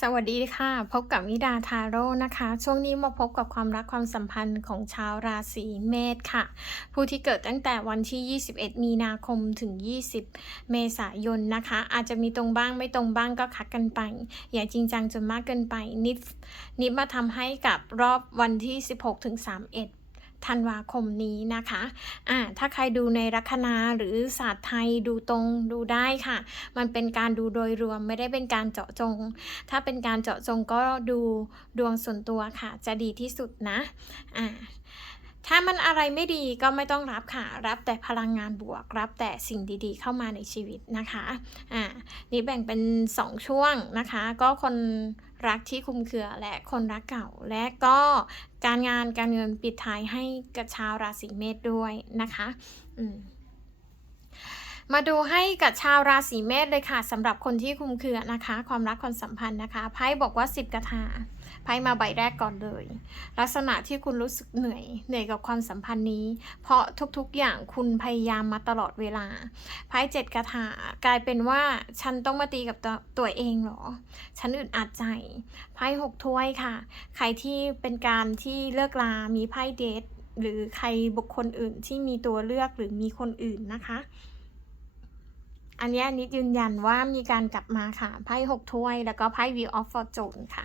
สวัสดีค่ะ พบกับมิดาทาโร่นะคะ ช่วงนี้มาพบกับความรักความสัมพันธ์ของชาวราศีเมษค่ะ ผู้ที่เกิดตั้งแต่วันที่ 21 มีนาคมถึง 20 เมษายนนะคะ อาจจะมีตรงบ้างไม่ตรงบ้างก็คัดกันไป อย่าจริงจังจนมากเกินไปนิดนิดมาทำให้กับรอบวันที่ 16ถึง31 ธันวาคมนี้นะคะอ่าถ้าใครดูในลัคนาหรือศาสตร์ไทยดูตรงดูได้ค่ะ มันเป็นการดูโดยรวมไม่ได้เป็นการเจาะจง ถ้าเป็นการเจาะจงก็ดูดวงส่วนตัวค่ะ จะดีที่สุดนะอ่าถ้ามันอะไรไม่ดีก็ไม่ต้องรับค่ะ รับแต่พลังงานบวก รับแต่สิ่งดีๆ เข้ามาในชีวิตนะคะ อ่า นี่แบ่งเป็น 2 ช่วงนะคะ ก็คนรักที่คุมเครือและคนรักเก่า และก็ การงานการเงินปิดท้ายให้กับชาวราศีเมษด้วยนะคะอืมมาดูให้กับชาวราศีเมษเลยค่ะสำหรับคนที่คุมเคือนะคะ ความรักความสัมพันธ์นะคะไพ่บอกว่า10กระถา ไพ่มาใบแรกก่อนเลย ลักษณะที่คุณรู้สึกเหนื่อย เหนื่อยกับความสัมพันธ์นี้ เพราะทุกๆอย่างคุณพยายามมาตลอดเวลาไพ่เจ็ดกระถากลายเป็นว่าฉันต้องมาตีกับตัวตัวเองเหรอ ฉันอึดอัดใจไพ่หกถ้วยค่ะ ใครที่เป็นการที่เลิกลา มีไพ่เดทหรือใครบุคคลอื่นที่มีตัวเลือกหรือมีคนอื่นนะคะ อันนี้นิดยืนยันว่ามีการกลับมาค่ะ ไพ่หกถ้วย แล้วก็ไพ่ Wheel of Fortune ค่ะ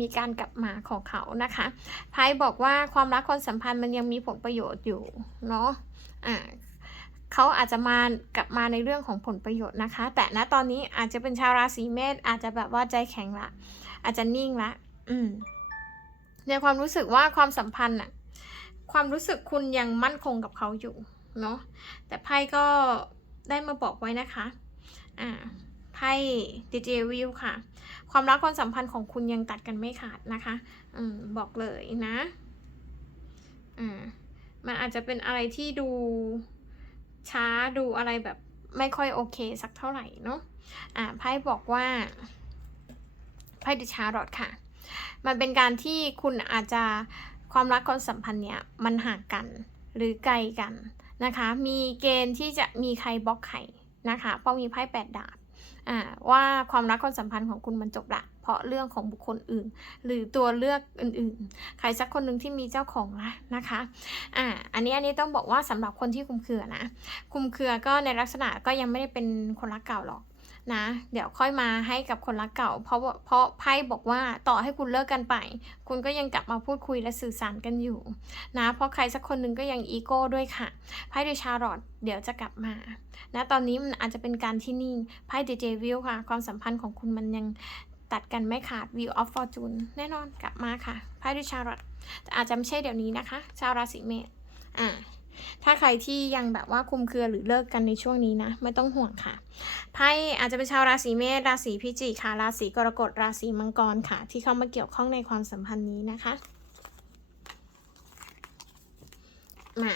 มีการกลับมาของเขานะคะไพ่บอกว่าความรักความสัมพันธ์มันยังมีผลประโยชน์อยู่เนาะอ่าเขาอาจจะมากลับมาในเรื่องของผลประโยชน์นะคะ แต่ณตอนนี้อาจจะเป็นชาวราศีเมษอาจจะแบบว่าใจแข็งละ อาจจะนิ่งละ อืมในความรู้สึกว่าความสัมพันธ์อะความรู้สึกคุณยังมั่นคงกับเขาอยู่เนาะแต่ไพ่ก็ได้มาบอกไว้นะคะ อ่า ไพ่ดีเจวิวค่ะ ความรักความสัมพันธ์ของคุณยังตัดกันไม่ขาดนะคะอืมบอกเลยนะอมันอาจจะเป็นอะไรที่ดูช้าดูอะไรแบบไม่ค่อยโอเคสักเท่าไหร่เนาะอ่าไพ่บอกว่าไพ่ดิชาร์ดค่ะ มันเป็นการที่คุณอาจจะความรักความสัมพันธ์เนี้ยมันห่างกันหรือไกลกันนะคะ มีเกณฑ์ที่จะมีใครบล็อกใครนะคะเพราะมีไพ่แปดดาบ ว่าความรักความสัมพันธ์ของคุณมันจบละ เพราะเรื่องของบุคคลอื่น หรือตัวเลือกอื่นๆ ใครสักคนหนึ่งที่มีเจ้าของละนะคะอ่าอันนี้อันนี้ต้องบอกว่าสำหรับคนที่คุมเครือนะคุมเครือก็ในลักษณะก็ยังไม่ได้เป็นคนรักเก่าหรอก นะ เดี๋ยวค่อยมาให้กับคนรักเก่า เพราะเพราะไพ่บอกว่าต่อให้คุณเลิกกันไป คุณก็ยังกลับมาพูดคุยและสื่อสารกันอยู่นะ เพราะใครสักคนหนึ่งก็ยังอีโก้ด้วยค่ะไพ่เดชารอดเดี๋ยวจะกลับมานะตอนนี้มันอาจจะเป็นการที่นิ่งไพ่เดเจวิลค่ะ ความสัมพันธ์ของคุณมันยังตัดกันไม่ขาด View of Fortune แน่นอนกลับมาค่ะไพ่เดชารอดแต่อาจจะไม่ใช่เดี๋ยวนี้นะคะ ชาวราศีเมษอ่า ถ้าใครที่ยังแบบว่าคุมเครือหรือเลิกกันในช่วงนี้นะ ไม่ต้องห่วงค่ะไพ่อาจจะเป็นชาวราศีเมษราศีพิจิกค่ะ ราศีกรกฎราศีมังกรค่ะ ที่เข้ามาเกี่ยวข้องในความสัมพันธ์นี้นะคะมา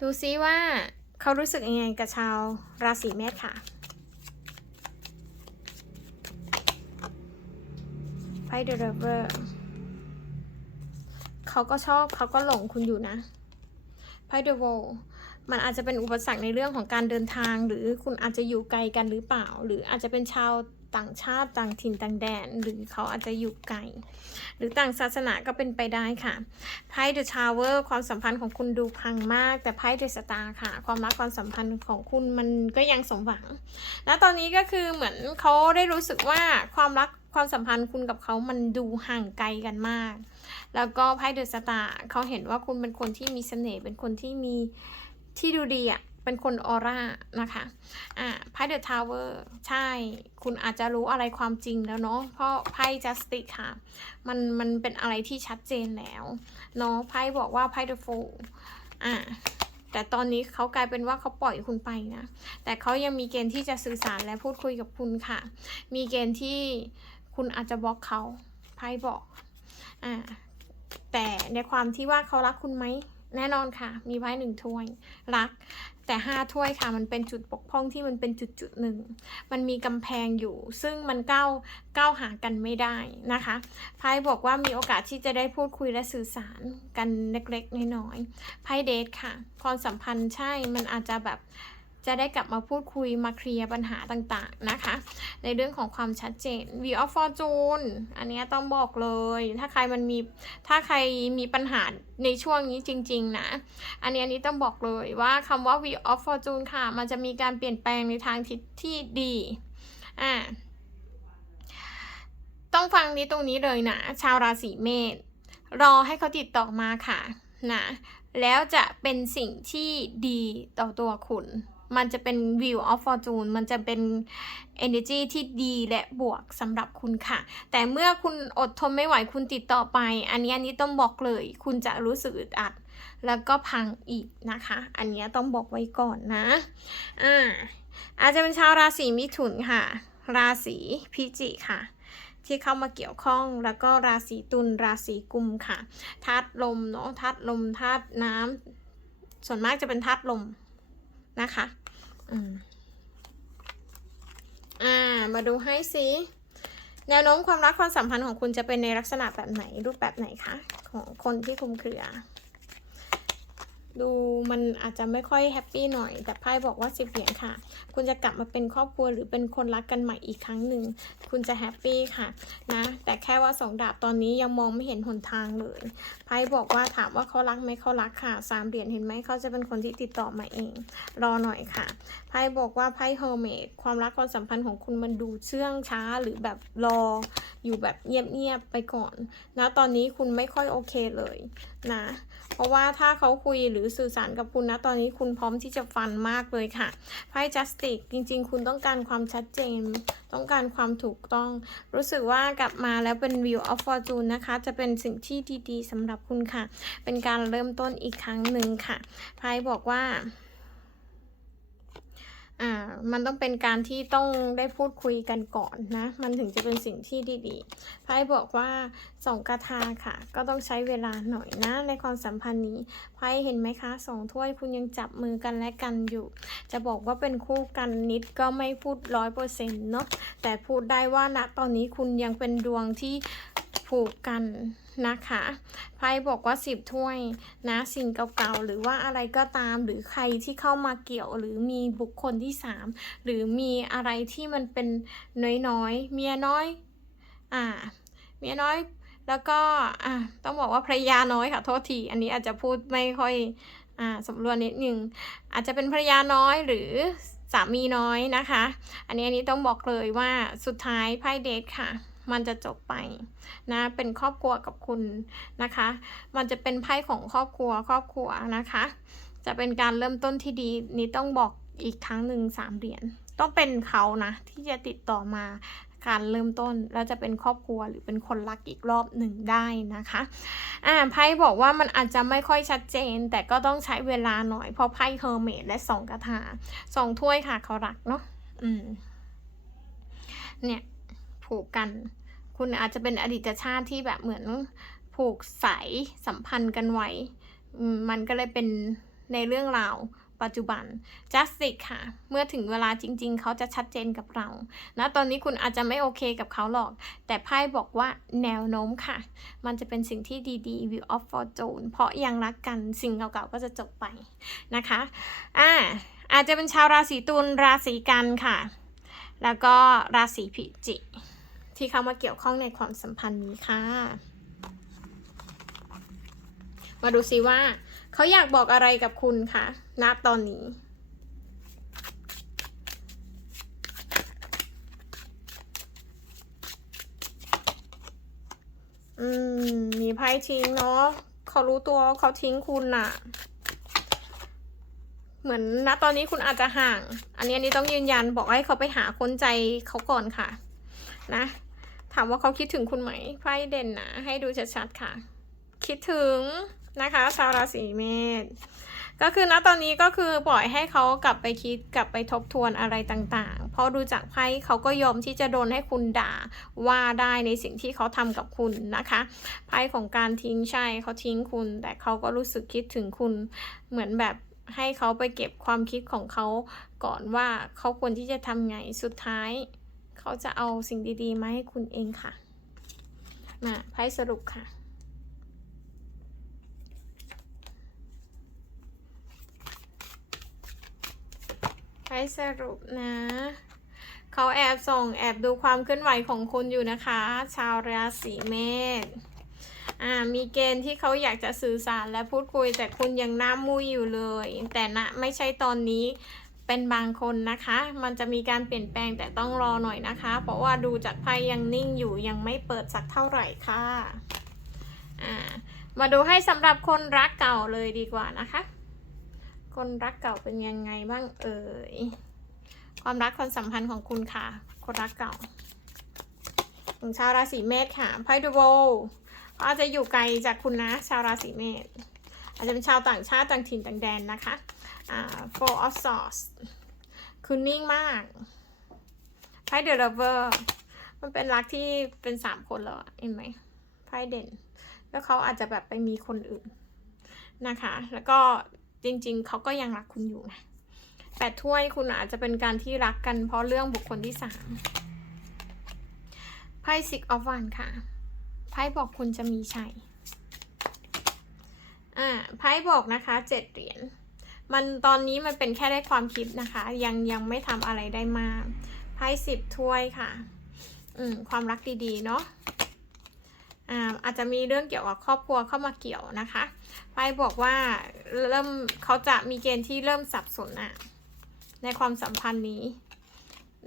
ดูซิว่าเขารู้สึกยังไงกับชาวราศีเมษค่ะไพ่เดอะเวอร์ เขาก็ชอบเขาก็หลงคุณอยู่นะไพ่เดอะโวมันอาจจะเป็นอุปสรรคในเรื่องของการเดินทาง หรือคุณอาจจะอยู่ไกลกันหรือเปล่า หรืออาจจะเป็นชาวต่างชาติต่างถิ่นต่างแดน หรือเขาอาจจะอยู่ไกลหรือต่างศาสนาก็เป็นไปได้ค่ะไพ่เดอะชาวเวอร์ความสัมพันธ์ของคุณดูพังมาก แต่ไพ่เดอะสตาร์ค่ะ ความรักความสัมพันธ์ของคุณมันก็ยังสมหวัง แล้วตอนนี้ก็คือเหมือนเขาได้รู้สึกว่าความรัก ความสัมพันธ์คุณกับเขามันดูห่างไกลกันมาก แล้วก็ไพ่เดอะสตาร์เขาเห็นว่าคุณเป็นคนที่มีเสน่ห์เป็นคนที่มีที่ดูดีอะเป็นคนออร่านะคะ อ่า ไพ่เดอะทาวเวอร์ ใช่ คุณอาจจะรู้อะไรความจริงแล้วเนาะ เพราะไพ่จัสติกค่ะ มัน มันเป็นอะไรที่ชัดเจนแล้ว เนาะ ไพ่บอกว่าไพ่เดอะโฟอ่า แต่ตอนนี้เขากลายเป็นว่าเขาปล่อยคุณไปนะ แต่เขายังมีเกณฑ์ที่จะสื่อสารและพูดคุยกับคุณค่ะ มีเกณฑ์ที่ คุณอาจจะบล็อกเขาไพ่บอกอ่าแต่ในความที่ว่าเขารักคุณไหมแน่นอนค่ะ มีไพ่หนึ่งถ้วยรัก แต่ห้าถ้วยค่ะ มันเป็นจุดปกพร่องที่มันเป็นจุดจุดหนึ่ง มันมีกำแพงอยู่ ซึ่งมันก้าวก้าวหากันไม่ได้นะคะไพ่บอกว่ามีโอกาสที่จะได้พูดคุยและสื่อสารกันเล็กๆน้อยๆไพ่เดทค่ะ ความสัมพันธ์ใช่ มันอาจจะแบบ จะได้กลับมาพูดคุยมาเคลียร์ปัญหาต่างๆนะคะ ในเรื่องของความชัดเจน Wheel of Fortune อันนี้ต้องบอกเลย ถ้าใครมันมีถ้าใครมีปัญหาในช่วงนี้จริง ๆ นะ อันนี้อันนี้ต้องบอกเลยว่าคำว่า Wheel of Fortune ค่ะ มันจะมีการเปลี่ยนแปลงในทางทิศที่ดีอ่าต้องฟังนี้ตรงนี้เลยนะชาวราศีเมษรอให้เขาติดต่อมาค่ะนะแล้วจะเป็นสิ่งที่ดีต่อตัวคุณ มันจะเป็น view of fortune มันจะเป็น energy ที่ดีและบวกสำหรับคุณค่ะ แต่เมื่อคุณอดทนไม่ไหวคุณติดต่อไป อันนี้อันนี้ต้องบอกเลย คุณจะรู้สึกอึดอัด แล้วก็พังอีกนะคะ อันนี้ต้องบอกไว้ก่อนนะ อ่า อาจจะเป็นชาวราศีมิถุนค่ะ ราศีพิจิกค่ะที่เข้ามาเกี่ยวข้องแล้วก็ราศีตุลราศีกุมค่ะธาตุลมเนาะธาตุลมธาตุน้ำส่วนมากจะเป็นธาตุลม นะคะอ่า มาดูให้สิแนวโน้มความรักความสัมพันธ์ของคุณจะเป็นในลักษณะแบบไหนรูปแบบไหนคะ ของคนที่คุมเครือ ดูมันอาจจะไม่ค่อยแฮปปี้หน่อย แต่ไพ่บอกว่าสิบเหรียญค่ะ คุณจะกลับมาเป็นครอบครัวหรือเป็นคนรักกันใหม่อีกครั้งหนึ่ง คุณจะแฮปปี้ค่ะนะ แต่แค่ว่าสองดาบตอนนี้ยังมองไม่เห็นหนทางเลย ไพ่บอกว่าถามว่าเขารักไหมเขารักค่ะสามเหรียญเห็นไหมเขาจะเป็นคนที่ติดต่อมาเอง รอหน่อยค่ะ ไพ่บอกว่าไพ่เฮอร์เมดความรักความสัมพันธ์ของคุณมันดูเชื่องช้าหรือแบบรอ อยู่แบบเงียบๆไปก่อนนะตอนนี้คุณไม่ค่อยโอเคเลยนะ เพราะว่าถ้าเขาคุยหรือสื่อสารกับคุณนะตอนนี้คุณพร้อมที่จะฟันมากเลยค่ะไพ่ justice จริง ๆ คุณต้องการความชัดเจน ต้องการความถูกต้อง รู้สึกว่ากลับมาแล้วเป็น view of fortune นะคะ จะเป็นสิ่งที่ดีๆสำหรับคุณค่ะ เป็นการเริ่มต้นอีกครั้งหนึ่งค่ะไพ่บอกว่า อ่า มันต้องเป็นการที่ต้องได้พูดคุยกันก่อนนะ มันถึงจะเป็นสิ่งที่ดีๆไพ่บอกว่าสองกระทาค่ะ ก็ต้องใช้เวลาหน่อยนะ ในความสัมพันธ์นี้ไพ่เห็นไหมคะสองถ้วยคุณยังจับมือกันและกันอยู่ จะบอกว่าเป็นคู่กันนิดก็ไม่พูดร้อยเปอร์เซ็นต์เนาะแต่พูดได้ว่าณตอนนี้คุณยังเป็นดวงที่ผูกกัน นะคะไพ่บอกว่าสิบถ้วยนะสิ่งเก่าๆ หรือว่าอะไรก็ตามหรือใครที่เข้ามาเกี่ยว หรือมีบุคคลที่สามหรือมีอะไรที่มันเป็นน้อยๆ เมียน้อย อ่า เมียน้อยแล้วก็อ่าต้องบอกว่าภรรยาน้อยค่ะโทษที อันนี้อาจจะพูดไม่ค่อยอ่าสมรวนนิดนึงอาจจะเป็นภรรยาน้อยหรือสามีน้อยนะคะ อันนี้อันนี้ต้องบอกเลยว่าสุดท้ายไพ่เดทค่ะ มันจะจบไปนะ เป็นครอบครัวกับคุณนะคะ มันจะเป็นไพ่ของครอบครัวครอบครัวนะคะ จะเป็นการเริ่มต้นที่ดีนี่ต้องบอกอีกครั้งหนึ่งสามเหรียญต้องเป็นเขานะ ที่จะติดต่อมาการเริ่มต้นแล้วจะเป็นครอบครัวหรือเป็นคนรักอีกรอบหนึ่งได้นะคะอ่าไพ่บอกว่ามันอาจจะไม่ค่อยชัดเจน แต่ก็ต้องใช้เวลาหน่อยเพราะไพ่เฮอร์เมดและสองกระถาสองถ้วยค่ะเขารักเนาะอืมเนี่ย ผูกกัน คุณอาจจะเป็นอดีตชาติที่แบบเหมือนผูกสายสัมพันธ์กันไว้มมันก็เลยเป็นในเรื่องราวปัจจุบัน justice ค่ะ เมื่อถึงเวลาจริง ๆ เขาจะชัดเจนกับเรา นะ ตอนนี้คุณอาจจะไม่โอเคกับเขาหรอก แต่ไพ่บอกว่าแนวโน้มค่ะ มันจะเป็นสิ่งที่ดีๆ view of fortune เพราะยังรักกัน สิ่งเก่าๆ ก็จะจบไปนะคะ อ่า อาจจะเป็นชาวราศีตุล ราศีกันค่ะ แล้วก็ราศีพิจิก ที่เข้ามาเกี่ยวข้องในความสัมพันธ์นี้ค่ะ มาดูซิว่า เขาอยากบอกอะไรกับคุณคะณตอนนี้อืมมีไพ่ทิ้งเนาะเขารู้ตัวเขาทิ้งคุณน่ะเหมือนณตอนนี้คุณอาจจะห่าง อันนี้อันนี้ต้องยืนยันบอกให้เขาไปหาคนใจเขาก่อนค่ะ นะ ถามว่าเขาคิดถึงคุณไหมไพ่เด่นนะให้ดูชัดๆค่ะ คิดถึงนะคะ ชาวราศีเมษก็คือณตอนนี้ก็คือปล่อยให้เขากลับไปคิดกลับไปทบทวนอะไรต่างๆ เพราะดูจากไพ่เขาก็ยอมที่จะโดนให้คุณด่าว่าได้ในสิ่งที่เขาทำกับคุณนะคะไพ่ของการทิ้งใช่เขาทิ้งคุณ แต่เขาก็รู้สึกคิดถึงคุณเหมือนแบบให้เขาไปเก็บความคิดของเขาก่อนว่าเขาควรที่จะทำไงสุดท้าย เขาจะเอาสิ่งดีๆมาให้คุณเองค่ะ มาไพ่สรุปค่ะอให้สรุปนะ เขาแอบส่งแอบดูความเคลื่อนไหวของคุณอยู่นะคะ ชาวราศีเมษอ่ามีเกณฑ์ที่เขาอยากจะสื่อสารและพูดคุยแต่คุณยังหน้ามุยอยู่เลย แต่นะไม่ใช่ตอนนี้ เป็นบางคนนะคะ มันจะมีการเปลี่ยนแปลงแต่ต้องรอหน่อยนะคะ เพราะว่าดูจากไพ่ยังนิ่งอยู่ยังไม่เปิดสักเท่าไหร่ค่ะอ่ามาดูให้สำหรับคนรักเก่าเลยดีกว่านะคะ คนรักเก่าเป็นยังไงบ้างเอ่ยความรักความสัมพันธ์ของคุณค่ะ คนรักเก่าของชาวราศีเมษค่ะไพ่ดูโวเขาอาจจะอยู่ไกลจากคุณนะ ชาวราศีเมษอาจจะเป็นชาวต่างชาติต่างถิ่นต่างแดนนะคะ four of swords คือนิ่งมากไพ่ the lover มันเป็นรักที่เป็นสามคนแล้วเห็นไหมไพ่เด่น แล้วเขาอาจจะแบบไปมีคนอื่นนะคะ แล้วก็จริง ๆ เขาก็ยังรักคุณอยู่นะแปดถ้วยคุณอาจจะเป็นการที่รักกันเพราะเรื่องบุคคลที่สามไพ่ six of one ค่ะ ไพ่บอกคุณจะมีชัย อ่า ไพ่บอกนะคะเจ็ดเหรียญ มันตอนนี้มันเป็นแค่ได้ความคิดนะคะ ยังยังไม่ทำอะไรได้มากไพ่สิบถ้วยค่ะ อืมความรักดีๆเนาะอ่าอาจจะมีเรื่องเกี่ยวกับครอบครัวเข้ามาเกี่ยวนะคะไพ่บอกว่าเริ่มเขาจะมีเกณฑ์ที่เริ่มสับสนอะในความสัมพันธ์นี้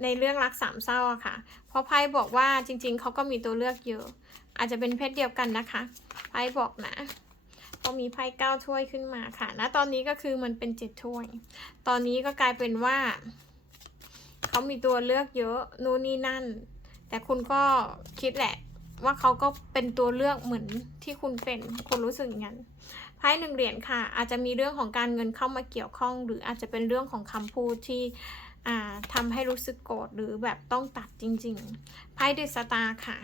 ในเรื่องรักสามเศร้าอะค่ะ เพราะไพ่บอกว่าจริง ๆเขาก็มีตัวเลือกเยอะ อาจจะเป็นเพศเดียวกันนะคะไพ่บอกนะ ก็มีไพ่เก้าถ้วยขึ้นมาค่ะณตอนนี้ก็คือมันเป็นเจ็ดถ้วย ตอนนี้ก็กลายเป็นว่าเขามีตัวเลือกเยอะนู่นนี่นั่น แต่คุณก็คิดแหละว่าเขาก็เป็นตัวเลือกเหมือนที่คุณเป็นคุณรู้สึกอย่างนั้นไพ่หนึ่งเหรียญค่ะ อาจจะมีเรื่องของการเงินเข้ามาเกี่ยวข้อง หรืออาจจะเป็นเรื่องของคำพูดที่อ่าทำให้รู้สึกโกรธหรือแบบต้องตัดจริง ๆไพ่เดสตาร์ค่ะ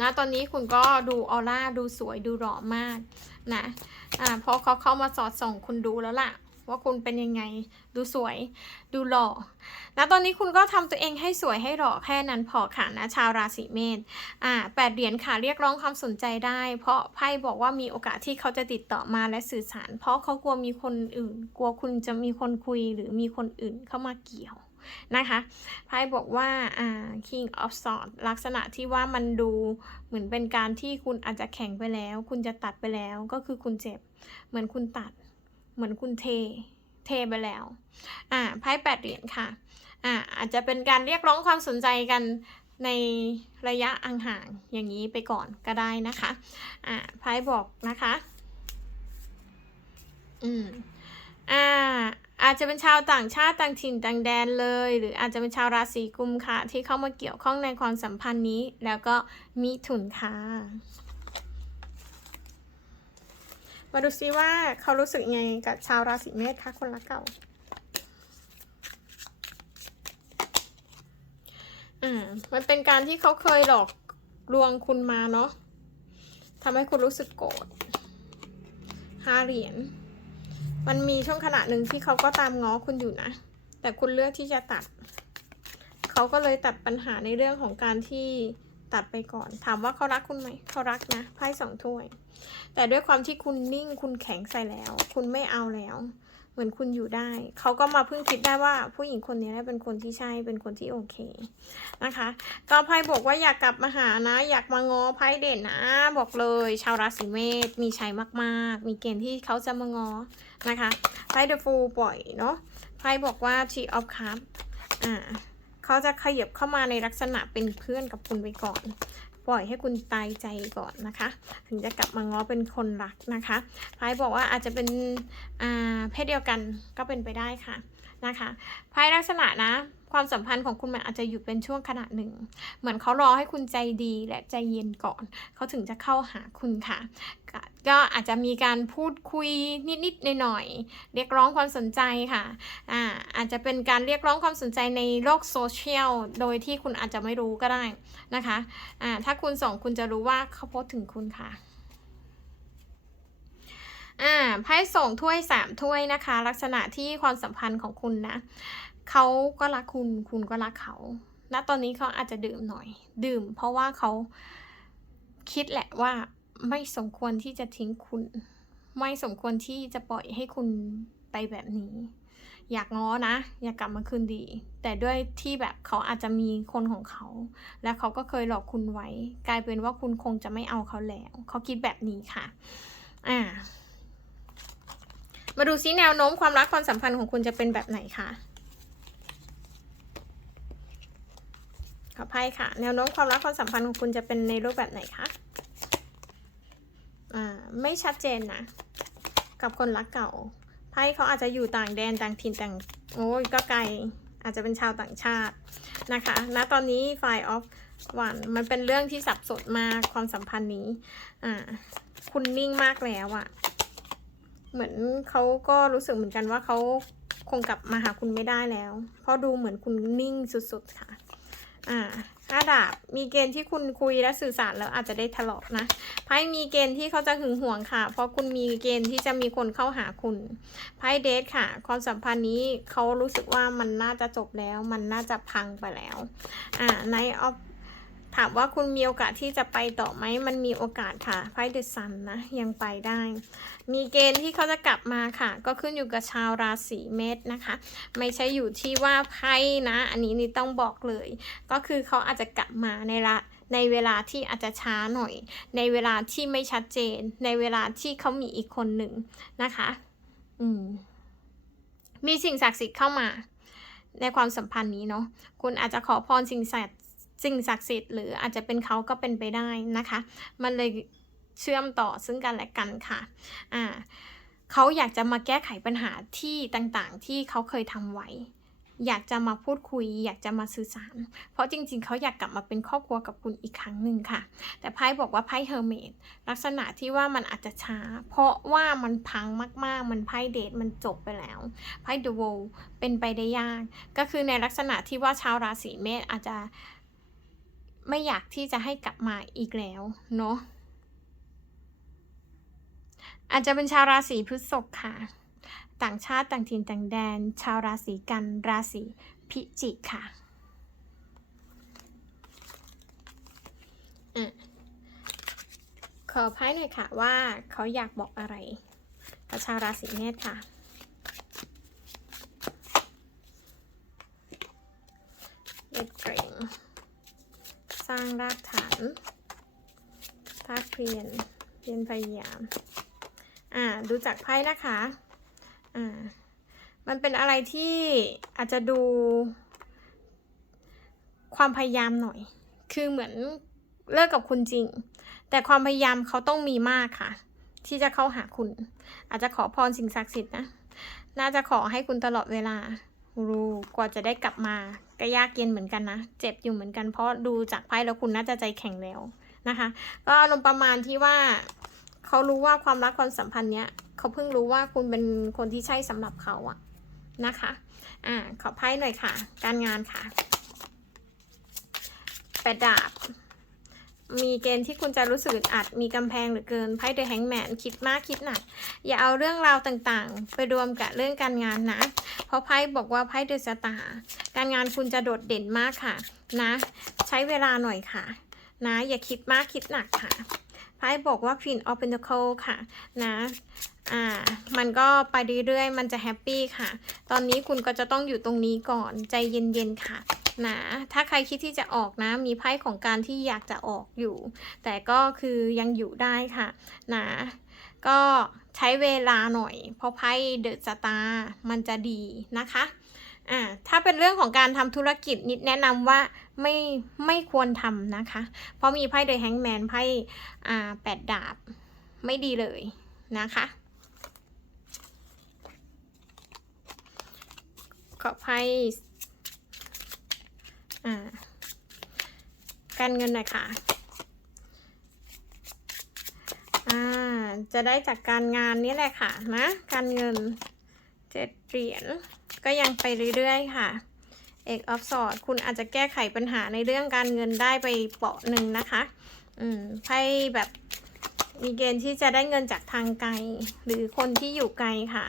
นะตอนนี้คุณก็ดูออร่าดูสวยดูหล่อมากนะอ่าพอเขาเข้ามาสอดส่องคุณดูแล้วล่ะ ว่าคุณเป็นยังไงดูสวยดูหล่อนะตอนนี้คุณก็ทำตัวเองให้สวยให้หล่อแค่นั้นพอค่ะนะชาวราศีเมษอ่าแปดเหรียญค่ะเรียกร้องความสนใจได้ เพราะไพ่บอกว่ามีโอกาสที่เขาจะติดต่อมาและสื่อสาร เพราะเขากลัวมีคนอื่น กลัวคุณจะมีคนคุยหรือมีคนอื่นเข้ามาเกี่ยว นะคะไพ่บอกว่าอ่า King of Swords ลักษณะที่ว่ามันดูเหมือนเป็นการที่คุณอาจจะแข็งไปแล้ว คุณจะตัดไปแล้วก็คือคุณเจ็บ เหมือนคุณตัด เหมือนคุณเท เทไปแล้ว อ่าไพ่แปดเหรียญค่ะ อ่าอาจจะเป็นการเรียกร้องความสนใจกันในระยะห่างๆอย่างนี้ไปก่อนก็ได้นะคะ อ่าไพ่บอกนะคะ อืม อ่า อาจจะเป็นชาวต่างชาติต่างถิ่นต่างแดนเลย หรืออาจจะเป็นชาวราศีกุมค่ะ ที่เข้ามาเกี่ยวข้องในความสัมพันธ์นี้ แล้วก็มีถุนค่ะ มาดูซิว่าเขารู้สึกยังไงกับชาวราศีเมษคะคนรักเก่าอ่ามันเป็นการที่เขาเคยหลอกลวงคุณมาเนาะทำให้คุณรู้สึกโกรธห้าเหรียญ มันมีช่วงขณะหนึ่งที่เขาก็ตามง้อคุณอยู่นะ แต่คุณเลือกที่จะตัด เขาก็เลยตัดปัญหาในเรื่องของการที่ตัดไปก่อน ถามว่าเขารักคุณไหม เขารักนะ ไพ่สองถ้วย แต่ด้วยความที่คุณนิ่ง คุณแข็งใส่แล้ว คุณไม่เอาแล้ว เหมือนคุณอยู่ได้ เขาก็มาเพิ่งคิดได้ว่าผู้หญิงคนนี้เป็นคนที่ใช่ เป็นคนที่โอเคนะคะ ก็ไพ่บอกว่าอยากกลับมาหานะ อยากมางอไพ่เด่นนะ บอกเลย ชาวราศีเมษมีชัยมากๆ มีเกณฑ์ที่เขาจะมางอนะคะไพ่ The Fool ปล่อยเนาะไพ่บอกว่า T of Cups อ่าเขาจะขยับเข้ามาในลักษณะเป็นเพื่อนกับคุณไปก่อน ปล่อยให้คุณตายใจก่อนนะคะ ถึงจะกลับมาง้อเป็นคนรักนะคะไพ่บอกว่าอาจจะเป็นอาเพศเดียวกันก็เป็นไปได้ค่ะนะคะไพ่ลักษณะนะ ความสัมพันธ์ของคุณมันอาจจะอยู่เป็นช่วงขณะหนึ่ง เหมือนเขารอให้คุณใจดีและใจเย็นก่อน เขาถึงจะเข้าหาคุณค่ะก็ก็อาจจะมีการพูดคุยนิดๆหน่อยๆเรียกร้องความสนใจค่ะอ่าอาจจะเป็นการเรียกร้องความสนใจในโลกโซเชียลโดยที่คุณอาจจะไม่รู้ก็ได้นะคะอ่าถ้าคุณส่งคุณจะรู้ว่าเขาโพสถึงคุณค่ะอ่าไพ่ส่งถ้วยสามถ้วยนะคะ ลักษณะที่ความสัมพันธ์ของคุณนะ เขาก็รักคุณคุณก็รักเขาณตอนนี้เขาอาจจะดื่มหน่อย ดื่ม เพราะว่าเขาคิดแหละว่าไม่สมควรที่จะทิ้งคุณ ไม่สมควรที่จะปล่อยให้คุณไปแบบนี้ อยากง้อนะ อยากกลับมาคืนดี แต่ด้วยที่แบบเขาอาจจะมีคนของเขา และเขาก็เคยหลอกคุณไว้ กลายเป็นว่าคุณคงจะไม่เอาเขาแล้ว เขาคิดแบบนี้ค่ะ อ่า มาดูซิแนวโน้มความรักความสัมพันธ์ของคุณจะเป็นแบบไหนคะ อไพ่ค่ะ แนวโน้มความรักความสัมพันธ์ของคุณจะเป็นในรูปแบบไหนคะอ่าไม่ชัดเจนนะ กับคนรักเก่าไพ่เขาอาจจะอยู่ต่างแดนต่างถิ่นต่างโอ้ยก็ไกลอาจจะเป็นชาวต่างชาตินะคะณตอนนี้ไฟออฟวันมันเป็นเรื่องที่สับสนมากความสัมพันธ์นี้อ่าคุณนิ่งมากแล้วอะ เหมือนเขาก็รู้สึกเหมือนกันว่าเขาคงกลับมาหาคุณไม่ได้แล้ว เพราะดูเหมือนคุณนิ่งสุดๆค่ะ อ่าห้าดาบ มีเกณฑ์ที่คุณคุยและสื่อสารแล้วอาจจะได้ทะเลาะนะ ไพ่มีเกณฑ์ที่เขาจะหึงหวงค่ะ เพราะคุณมีเกณฑ์ที่จะมีคนเข้าหาคุณ ไพ่เดทค่ะ ความสัมพันธ์นี้เขารู้สึกว่ามันน่าจะจบแล้ว มันน่าจะพังไปแล้ว อ่าในออฟ ถามว่าคุณมีโอกาสที่จะไปต่อไหม มันมีโอกาสค่ะไพ่เดอะซันนะ ยังไปได้ มีเกณฑ์ที่เขาจะกลับมาค่ะ ก็ขึ้นอยู่กับชาวราศีเมษนะคะ ไม่ใช่อยู่ที่ว่าไพ่นะ อันนี้นี่ต้องบอกเลย ก็คือเขาอาจจะกลับมาในละในเวลาที่อาจจะช้าหน่อย ในเวลาที่ไม่ชัดเจน ในเวลาที่เขามีอีกคนหนึ่งนะคะ อืม มีสิ่งศักดิ์สิทธิ์เข้ามาในความสัมพันธ์นี้เนาะ คุณอาจจะขอพรสิ่งศักดิ์ สิ่งศักดิ์สิทธิ์หรืออาจจะเป็นเขาก็เป็นไปได้นะคะ มันเลยเชื่อมต่อซึ่งกันและกันค่ะอ่าเขาอยากจะมาแก้ไขปัญหาที่ต่างๆ ที่เขาเคยทำไว้ อยากจะมาพูดคุย อยากจะมาสื่อสาร เพราะจริง ๆ เขาอยากกลับมาเป็นครอบครัวกับคุณอีกครั้งหนึ่งค่ะ แต่ไพ่บอกว่าไพ่เฮอร์เมดลักษณะที่ว่ามันอาจจะช้า เพราะว่ามันพังมากๆ มันไพ่เดทมันจบไปแล้วไพ่เดอะโวเป็นไปได้ยาก ก็คือในลักษณะที่ว่าชาวราศีเมษอาจจะ ไม่อยากที่จะให้กลับมาอีกแล้วเนาะอาจจะเป็นชาวราศีพฤษภค่ะ ต่างชาติต่างถิ่นต่างแดน ชาวราศีกันราศีพิจิกค่ะอะขอไพ่หน่อยค่ะว่าเขาอยากบอกอะไรกับชาวราศีเมษค่ะ เล็ดเกรงสร้างรากฐานภาคเพียนเพียนพยายาม อ่า ดูจากไพ่นะคะ อ่า มันเป็นอะไรที่อาจจะดู ความพยายามหน่อย คือเหมือนเลิกกับคุณจริง แต่ความพยายามเขาต้องมีมากค่ะ ที่จะเข้าหาคุณ อาจจะขอพรสิ่งศักดิ์สิทธิ์นะ น่าจะขอให้คุณตลอดเวลา รู้กว่าจะได้กลับมาก็ยากเย็นเหมือนกันนะ เจ็บอยู่เหมือนกันเพราะดูจากไพ่แล้วคุณน่าจะใจแข็งแล้วนะคะ ก็อารมณ์ประมาณที่ว่าเขารู้ว่าความรักความสัมพันธ์เนี้ยเขาเพิ่งรู้ว่าคุณเป็นคนที่ใช่สำหรับเขาอะนะคะ อ่าขอไพ่หน่อยค่ะ การงานค่ะแปดดาบ มีเกณฑ์ที่คุณจะรู้สึกอัด มีกำแพงหลือเกิน ไพ่เดอะแฮงแมนคิดมากคิดหนัก อย่าเอาเรื่องราวต่างๆ ไปรวมกับเรื่องการงานนะ เพราะไพ่บอกว่าไพ่เดอะสตาร์การงานคุณจะโดดเด่นมากค่ะ นะ ใช้เวลาหน่อยค่ะ นะ อย่าคิดมากคิดหนักค่ะไพ่บอกว่า Queen of Pentacles ค่ะนะ อ่า มันก็ไปเรื่อยๆ มันจะแฮปปี้ค่ะ ตอนนี้คุณก็จะต้องอยู่ตรงนี้ก่อนใจเย็นๆ ค่ะ นะถ้าใครคิดที่จะออกนะ มีไพ่ของการที่อยากจะออกอยู่ แต่ก็คือยังอยู่ได้ค่ะนะก็ใช้เวลาหน่อย เพราะไพ่เดอะสตาร์มันจะดีนะคะอ่าถ้าเป็นเรื่องของการทำธุรกิจนิดแนะนำว่าไม่ไม่ควรทำนะคะ เพราะมีไพ่เดอะแฮงแมนไพ่อ่าแปดดาบไม่ดีเลยนะคะขอไพ่ อ่าการเงินหน่อยค่ะอ่าจะได้จากการงานนี่แหละค่ะนะการเงินเจ็ดเหรียญก็ยังไปเรื่อยๆค่ะเอกออฟสอดคุณอาจจะแก้ไขปัญหาในเรื่องการเงินได้ไปเปาะหนึ่งนะคะอืมไพ่แบบมีเกณฑ์ที่จะได้เงินจากทางไกล หรือคนที่อยู่ไกลค่ะ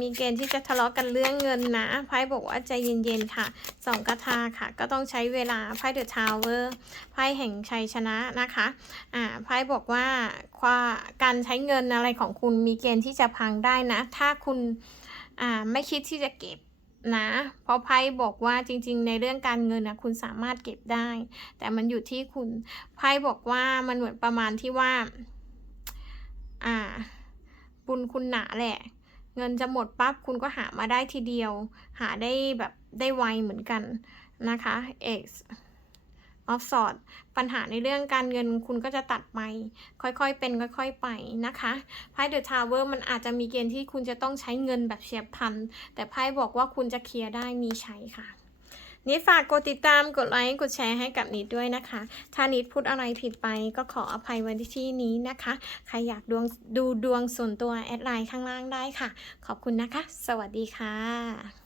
มีเกณฑ์ที่จะทะเลาะกันเรื่องเงินนะไพ่บอกว่าใจเย็นๆค่ะสองกระทาค่ะ ก็ต้องใช้เวลาไพ่เดอะทาวเวอร์ไพ่แห่งชัยชนะนะคะอ่าไพ่บอกว่าความการใช้เงินอะไรของคุณมีเกณฑ์ที่จะพังได้นะ ถ้าคุณอ่าไม่คิดที่จะเก็บนะ เพราะไพ่บอกว่าจริง ๆ ในเรื่องการเงินนะคุณสามารถเก็บได้ แต่มันอยู่ที่คุณไพ่บอกว่ามันเหมือนประมาณที่ว่า อ่า บุญคุณหนาแหละ เงินจะหมดปั๊บคุณก็หามาได้ทีเดียว หาได้แบบได้ไวเหมือนกันนะคะ X of s w o r d ปัญหาในเรื่องการเงินคุณก็จะตัดไป ค่อยๆเป็นค่อย ๆไปนะคะไพ่เดอะทาวเวอร์มันอาจจะมีเกณฑ์ที่คุณจะต้องใช้เงินแบบเฉียบพลัน แต่ไพ่บอกว่าคุณจะเคลียร์ได้มีใช้ค่ะ นิดฝากกดติดตามกดไลค์กดแชร์ให้กับนิดด้วยนะคะ ถ้านิดพูดอะไรผิดไปก็ขออภัยไว้ที่นี้นะคะ ใครอยากดวงดูดวงส่วนตัวแอดไลน์ข้างล่างได้ค่ะ ขอบคุณนะคะ สวัสดีค่ะ